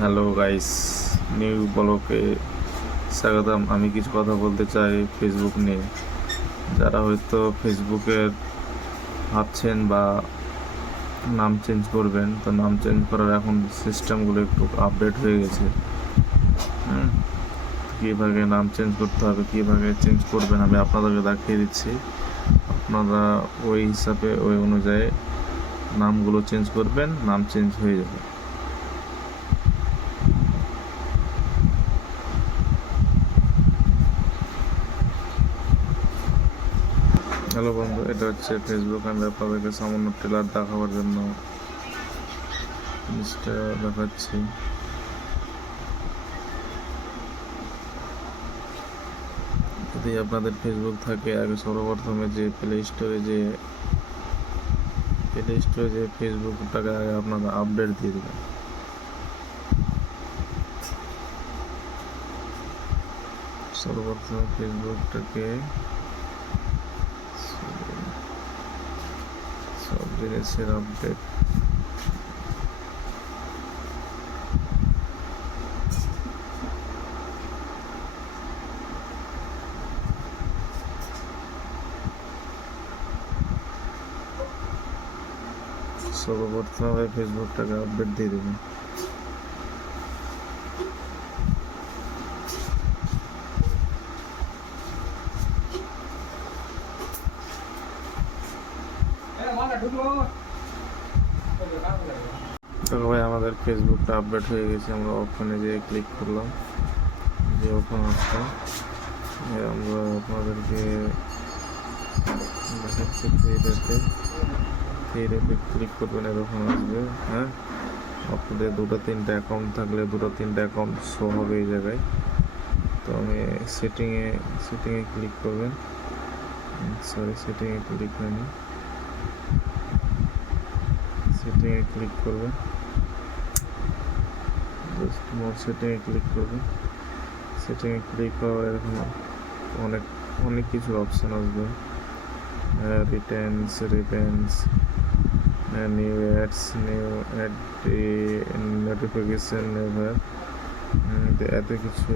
Hello guys, new ব্লগে স্বাগতম। আমি কিছু কথা বলতে চাই ফেসবুক নিয়ে। যারা হয়তো ফেসবুকের ভাবছেন বা নাম চেঞ্জ করবেন, তো নাম চেঞ্জ করার এখন সিস্টেমগুলো একটু আপডেট হয়ে গেছে। কীভাবে নাম চেঞ্জ করতে হবে, কীভাবে চেঞ্জ করবেন আমি আপনাদেরকে দেখিয়ে দিচ্ছি। আপনারা ওই হিসাবে ওই অনুযায়ী নামগুলো চেঞ্জ করবেন, নাম চেঞ্জ হয়ে যাবে। হ্যালো বন্ধু, এটা হচ্ছে ফেসবুক। আমি আপনাদেরকে সামান্য ট্রেলার দেখাবার জন্য জিনিসটা দেখাচ্ছি। যদি আপনাদের ফেসবুক থাকে, আগে সর্বপ্রথমে যে প্লে স্টোরে যে ফেসবুকটাকে আগে আপনারা আপডেট দিয়ে দেবেন। সর্বপ্রথমে ফেসবুকটাকে সব জিনিসের আপডেট সর্বপ্রথমে ফেসবুকটাকে আপডেট দিয়ে দেবেন। তো ভাই, আমাদের ফেসবুকটা আপডেট হয়ে গেছে। আমরা ওখানে যেয়ে ক্লিক করলাম, যে ওখানে আসলাম। আমরা আপনাদেরকে দেখাচ্ছি থ্রি ক্লিক করবেন, এরকম আসবে। হ্যাঁ, আপনাদের দুটো তিনটে অ্যাকাউন্ট থাকলে দুটো তিনটে অ্যাকাউন্ট শো হবে এই জায়গায়। তো আমি সেটিংয়ে ক্লিক করবেন। সেটিংয়ে ক্লিক হয়নি। সেটিংয়ে ক্লিক করবেন, সেটিংয়ে ক্লিক করবেন। সেটিংয়ে ক্লিক করার এরকম অনেক কিছুর অপশান আসবে। রিটেন্স, new ads, new ad, notification, never, এত কিছু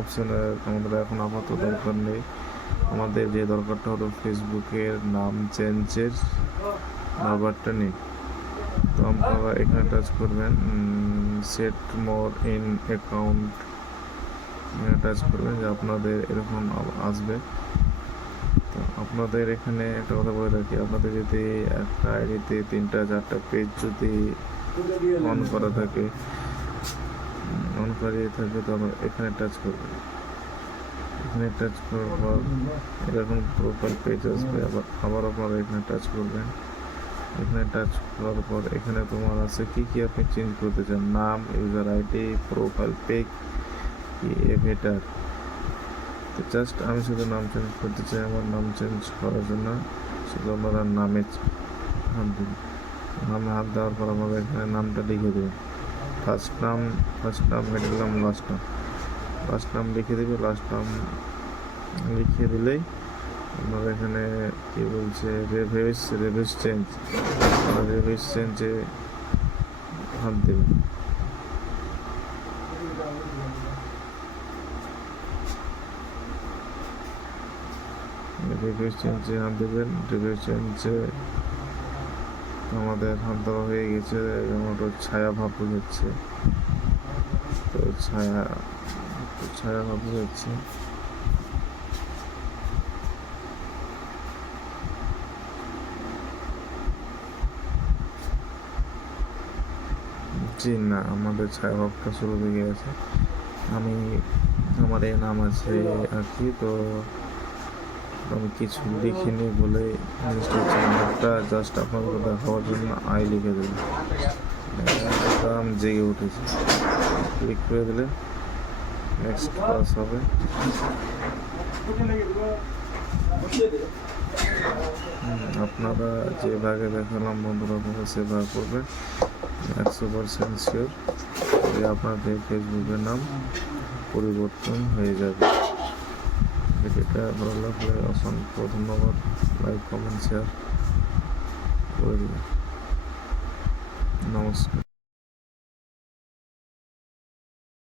অপশানের আমাদের এখন আপাতত দরকার নেই। আমাদের যে দরকারটা হলো ফেসবুকের নাম চেঞ্জের ব্যাপারটা নেই। তো আপনারা এখানে টাচ করবেন, সেট মোর ইন অ্যাকাউন্ট, এখানে টাচ করবেন, যে আপনাদের এরকম আসবে। তো আপনাদের এখানে একটা কথা বলে রাখি, আপনাদের যদি একটা আইডিতে 3-4টা পেজ যদি অন করা থাকে, তো এখানে টাচ করবেন। এখানে টাচ করার পর এরকম প্রোফাইল পেজ আসবে। আবার আপনারা এখানে টাচ করবেন। এখানে টাচ করার পর এখানে তোমার আছে কি আপনি চেঞ্জ করতে চান, নাম, ইউজার আইডি, প্রোফাইল পিক, কি এভেটার। তো জাস্ট আমি শুধু নাম চেঞ্জ করতে চাই। আমার নাম চেঞ্জ করার জন্য শুধু আমরা নামে হাত দিন। নামে হাত দেওয়ার পর আমাদের এখানে নামটা লিখে দেবেন। ফার্স্ট নাম, মিডল নাম, লাস্ট নাম লিখে দেবে। লাস্ট নাম লিখে দিলেই আপনার এখানে কি বলছে, রেভিস চেঞ্জে হাত দেবেন। রিভিউ চেঞ্জে হাত দেবেন। রিভিউ চেঞ্জে আমাদের হাত দেওয়া হয়ে গেছে। যেমন ছায়া ভাব হচ্ছে, তো ছায়া ভাব হচ্ছে। জি না, আমাদের ছায়া ভাবটা শুরু হয়ে গেছে। আমার এই নাম আছে আর কি, তো আমি কিছু লিখিনি বলে জিনিসটা জাস্ট আপনাদের দেখাবার জন্য আই লিখে দেবেন। আমি জেগে উঠেছি, ক্লিক করে দিলে নেক্সট পাস হবে। আপনারা যেভাবে দেখালাম বন্ধুরা, আপনারা সেভাবে করবেন। 100% শিওর যে আপনাদের ফেসবুকের নাম পরিবর্তন হয়ে যাবে। ভিডিওটা ভালো লাগলে অসংখ্য ধন্যবাদ। লাইক, কমেন্ট, শেয়ার করে দিন। নমস্কার।